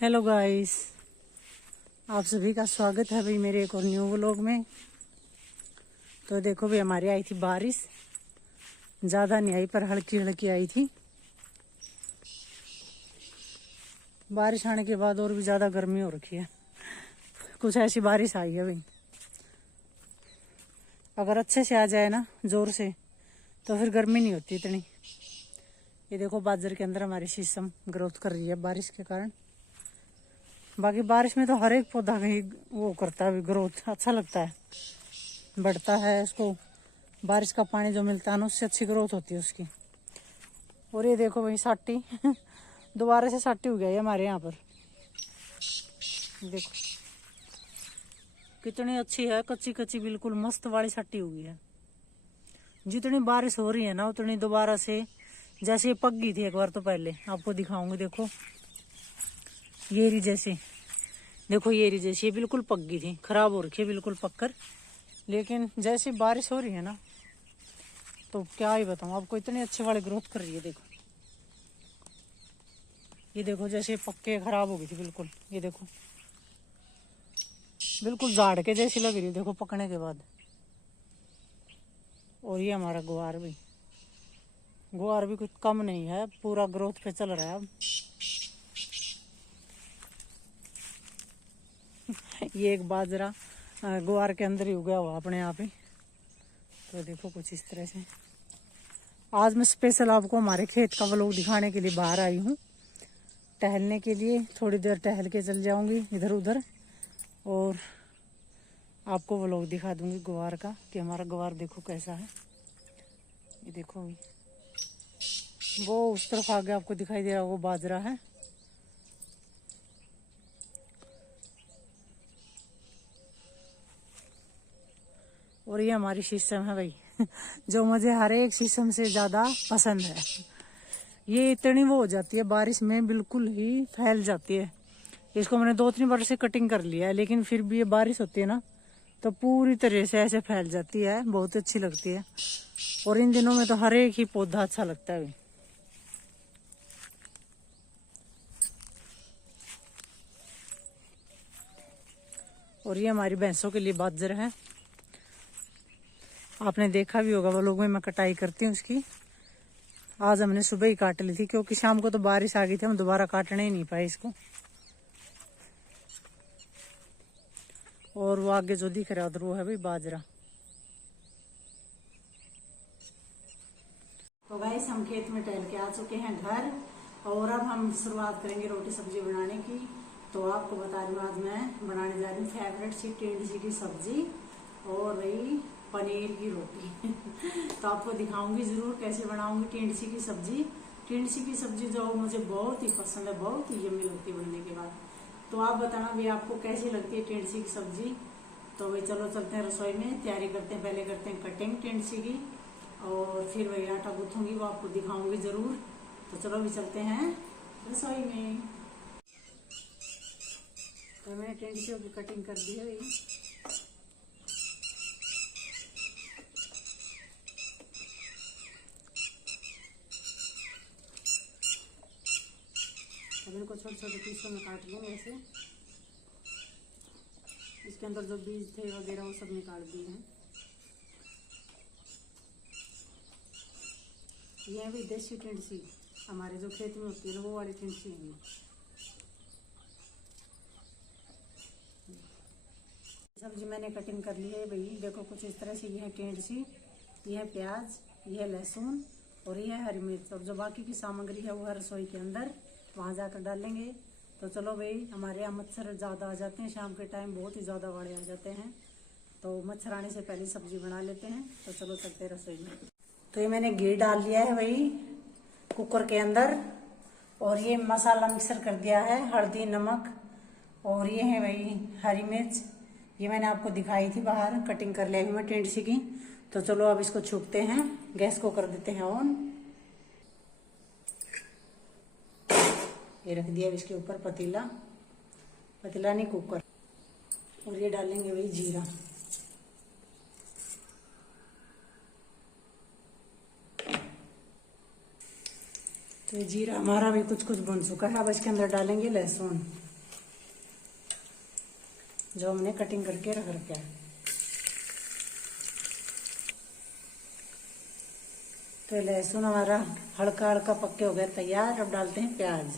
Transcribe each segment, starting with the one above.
Hello guys, आप सभी का स्वागत है भाई मेरे एक और न्यू व्लॉग में। तो देखो भाई, हमारी आई थी बारिश, ज़्यादा नहीं आई पर हल्की हल्की आई थी। बारिश आने के बाद और भी ज़्यादा गर्मी हो रखी है। कुछ ऐसी बारिश आई है भाई, अगर अच्छे से आ जाए ना ज़ोर से तो फिर गर्मी नहीं होती इतनी। ये देखो बाजर के अंदर हमारी शीशम ग्रोथ कर रही है बारिश के कारण। बाकी बारिश में तो हर एक पौधा कहीं वो करता है ग्रोथ, अच्छा लगता है, बढ़ता है। उसको बारिश का पानी जो मिलता है ना उससे अच्छी ग्रोथ होती है उसकी। और ये देखो भाई साटी दोबारा से साटी हो गया है हमारे यहाँ पर। देखो कितनी अच्छी है, कच्ची कच्ची बिल्कुल मस्त वाली साटी हुई है। जितनी बारिश हो रही है ना उतनी दोबारा से जैसे पक गई थी एक बार, तो पहले आपको दिखाऊंगी। देखो ये रही जैसे, देखो ये रही जैसे, ये बिल्कुल पक गई थी, खराब हो रखी है बिल्कुल पककर। लेकिन जैसे बारिश हो रही है ना तो क्या ही बताऊं आपको, इतनी अच्छी वाली ग्रोथ कर रही है। देखो ये देखो जैसे पक्के खराब हो गई थी बिल्कुल। ये देखो बिल्कुल झाड़ के जैसी लग रही है देखो पकने के बाद। और ये हमारा गुआर भी कुछ कम नहीं है, पूरा ग्रोथ पे चल रहा है अब। ये एक बाजरा गुआर के अंदर ही उगा हुआ अपने आप ही। तो देखो कुछ इस तरह से आज मैं स्पेशल आपको हमारे खेत का व्लॉग दिखाने के लिए बाहर आई हूँ, टहलने के लिए। थोड़ी देर टहल के चल जाऊंगी इधर उधर और आपको व्लॉग दिखा दूंगी ग्वार का कि हमारा ग्वार देखो कैसा है। ये देखो वो उस तरफ आगे आपको दिखाई दे रहा है, वो बाजरा है। और ये हमारी शीशम है भाई जो मुझे हर एक शीशम से ज्यादा पसंद है। ये इतनी वो हो जाती है बारिश में, बिल्कुल ही फैल जाती है। इसको मैंने 2-3 बार से कटिंग कर लिया है, लेकिन फिर भी ये बारिश होती है ना तो पूरी तरह से ऐसे फैल जाती है, बहुत अच्छी लगती है। और इन दिनों में तो हर एक ही पौधा अच्छा लगता है भाई। और ये हमारी भैंसों के लिए बाजर है, आपने देखा भी होगा वो लोग में मैं कटाई करती हूँ उसकी। आज हमने सुबह ही काट ली थी क्योंकि शाम को तो बारिश आ गई थी, हम दोबारा काटने ही नहीं पाए इसको। और वो आगे जो दिख रहा है उधर वो है भाई बाजरा। तो गाइस हम खेत में टहल के आ चुके हैं घर, और अब हम शुरुआत करेंगे रोटी सब्जी बनाने की। तो आपको बता रही हूँ आज मैं बनाने जा रही हूँ फेवरेट सी टेंडसी की सब्जी और वही पनीर की रोटी तो आपको दिखाऊंगी जरूर कैसे बनाऊंगी टेंडसी की सब्जी। टेंडसी की सब्जी जो मुझे बहुत ही पसंद है, बहुत ही यम्मी लगती है बनने के बाद। तो आप बताना भी आपको कैसी लगती है टेंडसी की सब्जी। तो भाई चलो चलते हैं रसोई में, तैयारी करते हैं। पहले करते हैं कटिंग टेंडसी की और फिर वही आटा गूंथूंगी, वो आपको दिखाऊंगी जरूर। तो चलो भी चलते हैं रसोई में। तो मैंने टेंडसियों की कटिंग कर दी है भाई। अब इनको छोटे छोटे पीसों में काट लेंगे ऐसे। इसके अंदर जो बीज थे वगैरह वो सब निकाल दिए हैं। ये है भी देसी टेंडसी, हमारे जो खेत में होती है ना वो वाली टेंडसी है। सब्जी मैंने कटिंग कर ली है भाई, देखो कुछ इस तरह से। ये है टेंडसी, ये है प्याज, ये है लहसुन और ये है हरी मिर्च। और जो बाकी की सामग्री है वो है रसोई के अंदर, वहाँ जाकर डालेंगे। तो चलो भाई, हमारे यहाँ मच्छर ज़्यादा आ जाते हैं शाम के टाइम, बहुत ही ज़्यादा बड़े आ जाते हैं। तो मच्छर आने से पहले सब्जी बना लेते हैं। तो चलो चलते हैं रसोई में। तो ये मैंने घी डाल लिया है भाई कुकर के अंदर, और ये मसाला मिक्सर कर दिया है, हल्दी नमक, और ये है भाई हरी मिर्च। ये मैंने आपको दिखाई थी बाहर, कटिंग कर लिया मैं टेंडसी की। तो चलो अब इसको छूकते हैं, गैस को कर देते हैं ऑन। ये रख दिया इसके ऊपर पतीला, पतीला नहीं कुकर। और ये डालेंगे भाई जीरा। तो जीरा हमारा भी कुछ कुछ भुन चुका है, अब इसके अंदर डालेंगे लहसुन। जो हमने कटिंग करके रख रखा है। तो लहसुन हमारा हल्का हल्का पक्के हो गया तैयार। अब डालते हैं प्याज।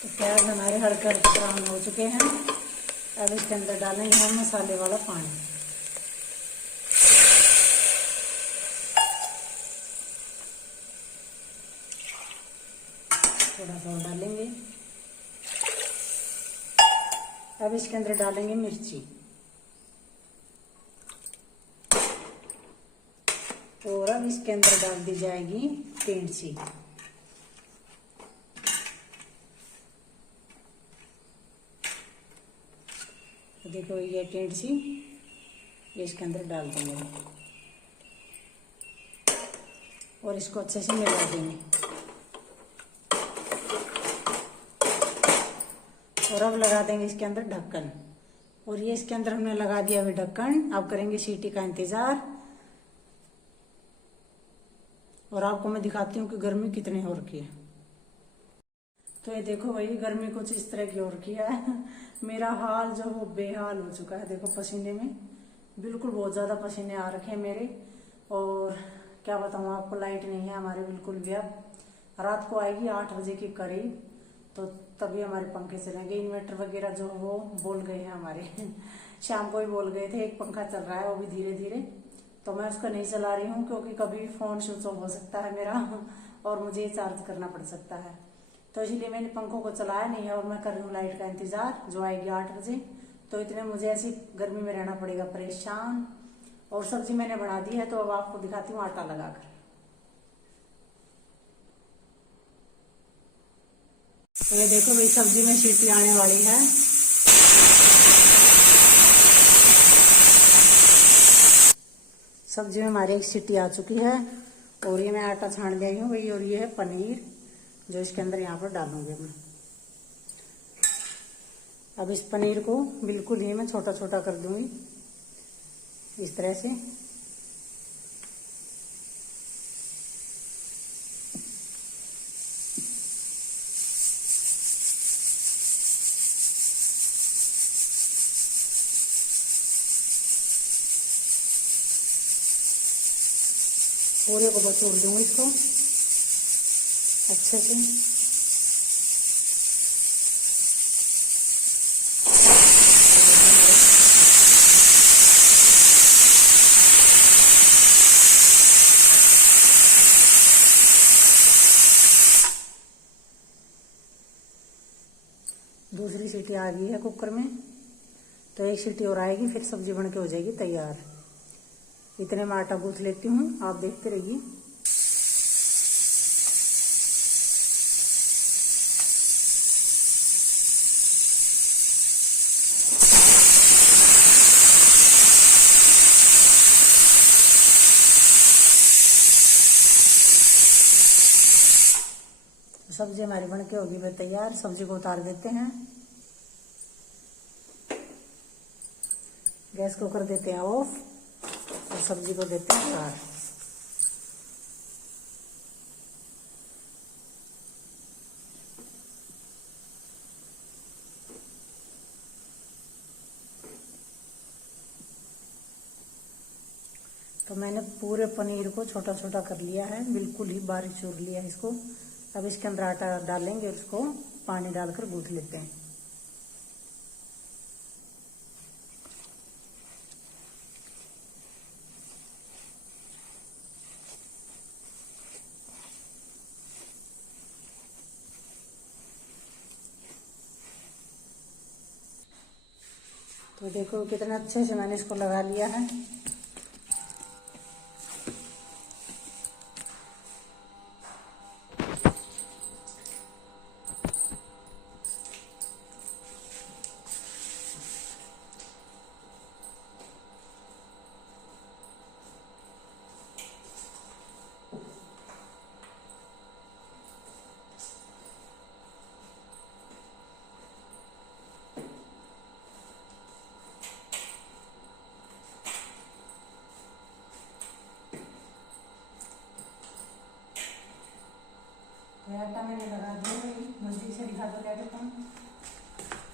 तो प्याज हमारे हल्के हल्के ब्राउन हो चुके हैं। अब इसके अंदर डालेंगे हम मसाले वाला पानी। थोड़ा सा और डालेंगे। अब इसके अंदर डालेंगे मिर्ची और अब इसके अंदर डाल दी जाएगी टेंडसी। तो देखो ये टेंडसी ये इसके अंदर डाल देंगे और इसको अच्छे से मिला देंगे। और अब लगा देंगे इसके अंदर ढक्कन। और ये इसके अंदर हमने लगा दिया अभी ढक्कन। अब करेंगे सीटी का इंतजार। और आपको मैं दिखाती हूँ कि गर्मी कितनी हो रखी है। तो ये देखो भाई गर्मी कुछ इस तरह की हो रखी है। मेरा हाल जो वो बेहाल हो चुका है। देखो पसीने में बिल्कुल बहुत ज्यादा पसीने आ रखे हैं मेरे। और क्या बताऊँ आपको, लाइट नहीं है हमारे बिल्कुल भी। अब रात को आएगी 8 बजे के करीब, तो तभी हमारे पंखे चलेंगे। इन्वर्टर वगैरह जो वो बोल गए हैं हमारे। शाम को ही बोल गए थे। एक पंखा चल रहा है वो भी धीरे धीरे, तो मैं उसका नहीं चला रही हूँ क्योंकि कभी फोन स्विच ऑफ हो सकता है मेरा और मुझे चार्ज करना पड़ सकता है। तो इसलिए मैंने पंखों को चलाया नहीं है और मैं कर रही हूँ लाइट का इंतजार जो आएगी 8 बजे। तो इतने मुझे ऐसी गर्मी में रहना पड़ेगा परेशान। और सब्जी मैंने बना दी है, तो अब आपको दिखाती हूँ आटा लगाकर। तो ये देखो भाई सब्जी में सीटी आने वाली है। सब्जी में हमारी एक सीटी आ चुकी है। और ये मैं आटा छान ली हूँ भाई। और ये है पनीर जो इसके अंदर यहाँ पर डालूंगी मैं। अब इस पनीर को बिल्कुल ही मैं छोटा छोटा कर दूंगी इस तरह से। पूरे को बचोड़ दूंगी इसको अच्छे से। दूसरी सीटी आ गई है कुकर में, तो एक सीटी और आएगी फिर सब्जी बन के हो जाएगी तैयार। इतने में आटा गूंथ लेती हूँ, आप देखते रहिए। सब्जी हमारी बन के होगी वे तैयार। सब्जी को उतार देते हैं, गैस को कर देते हैं ऑफ और सब्जी को देते हैं उतार। तो मैंने पूरे पनीर को छोटा छोटा कर लिया है, बिल्कुल ही बारीक चूर लिया है इसको। अब इसके अंदर आटा डालेंगे और इसको पानी डालकर गूंथ लेते हैं। तो देखो कितना अच्छे से मैंने इसको लगा लिया है। ये आटा मैंने लगा दिया भाई, जल्दी से दिखा दो क्या करता हूँ।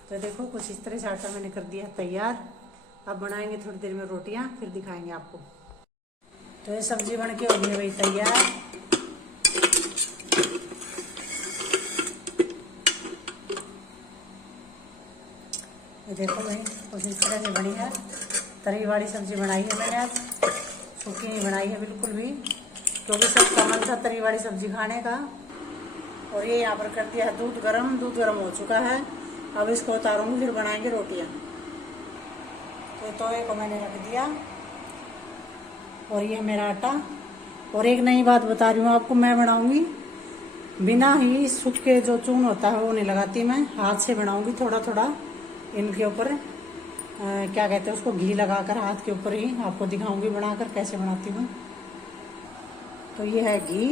तो देखो कुछ इस तरह से आटा मैंने कर दिया तैयार। अब बनाएंगे थोड़ी देर में रोटियां, फिर दिखाएंगे आपको। तो ये सब्जी बन के हो गई भाई तैयार। ये देखो भाई कुछ इस तरह से बनी है। तरी वाली सब्जी बनाई है मैंने आज, सूखी नहीं बनाई है बिल्कुल भी, क्योंकि सबका मन था तरी वाली सब्जी खाने का। और ये यहाँ पर कर दिया है दूध गर्म। दूध गर्म हो चुका है, अब इसको उतारूंगी, फिर बनाएंगे रोटियां। तो तवे को मैंने रख दिया, और ये मेरा आटा। और एक नई बात बता रही हूँ आपको, मैं बनाऊंगी बिना ही सूखे जो चून होता है वो नहीं लगाती, मैं हाथ से बनाऊंगी। थोड़ा थोड़ा इनके ऊपर क्या कहते हैं उसको, घी लगाकर हाथ के ऊपर ही आपको दिखाऊंगी बनाकर कैसे बनाती हूँ। तो ये है घी।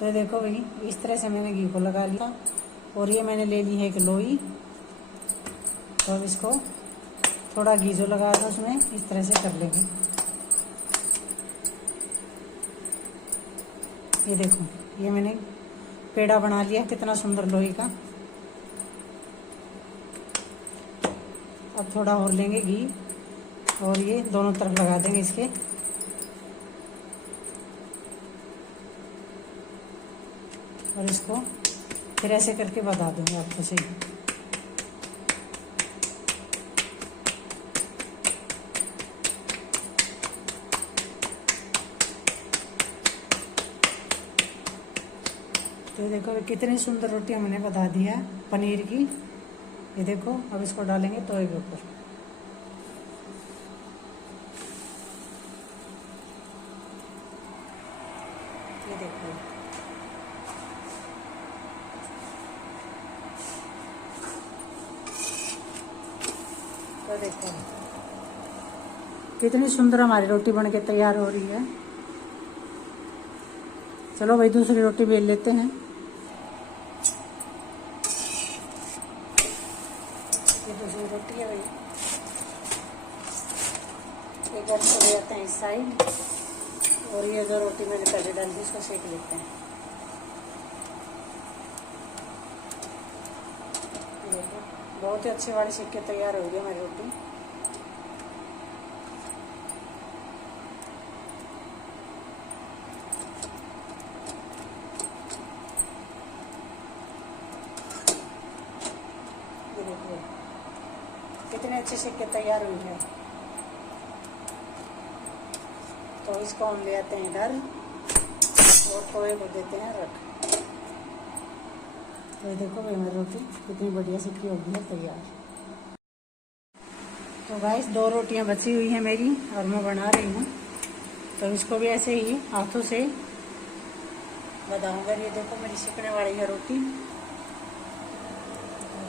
तो देखो भाई इस तरह से मैंने घी को लगा लिया। और ये मैंने ले ली है एक लोई। तो अब इसको थोड़ा घी जो लगा था उसमें इस तरह से कर लेंगे। ये देखो ये मैंने पेड़ा बना लिया कितना सुंदर लोई का। अब थोड़ा और लेंगे घी, और ये दोनों तरफ लगा देंगे इसके। और इसको फिर ऐसे करके बता दूंगी आपको सही। तो देखो कितनी सुंदर रोटियां मैंने बता दी है पनीर की। ये देखो अब इसको डालेंगे तवे के ऊपर। ये देखो तो देखो कितनी सुंदर हमारी रोटी बन के तैयार हो रही है। चलो भाई दूसरी रोटी बेल लेते हैं। ये दूसरी रोटी है भाई, एक बार चले जाते हैं इस साइड। और ये जो रोटी मैंने पहले डाल दी इसको सेक लेते हैं। देखो बहुत ही अच्छी वाली सेक के तैयार हो गई हमारी रोटी। कितने अच्छे से के तैयार हुई है। तो इसको हम ले आते हैं इधर और तवे को देते हैं रख। तो देखो भाई हमारी रोटी कितनी बढ़िया सिक्की होगी है तैयार। तो गाइस 2 रोटियां बची हुई हैं मेरी और मैं बना रही हूँ। तो इसको भी ऐसे ही हाथों से बताऊंगा। ये देखो मेरी सिकने वाली है रोटी।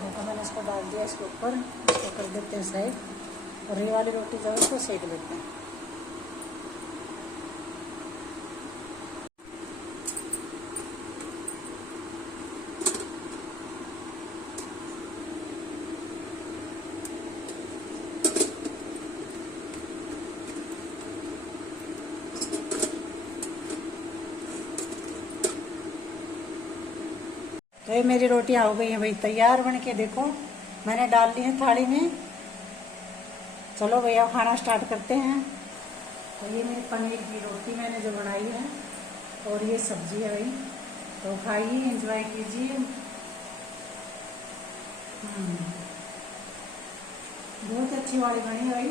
देखो मैंने इसको डाल दिया इसके ऊपर, इसको कर देते हैं साइड। और ये वाली रोटी जो है इसको सेक लेते हैं। तो ये मेरी रोटियां हो गई हैं भाई तैयार बन के। देखो मैंने डाल दी है थाली में। चलो भैया खाना स्टार्ट करते हैं। तो ये मेरी पनीर की रोटी मैंने जो बनाई है, और ये सब्जी है भाई। तो खाइए, एंजॉय कीजिए। बहुत अच्छी वाली बनी है भाई।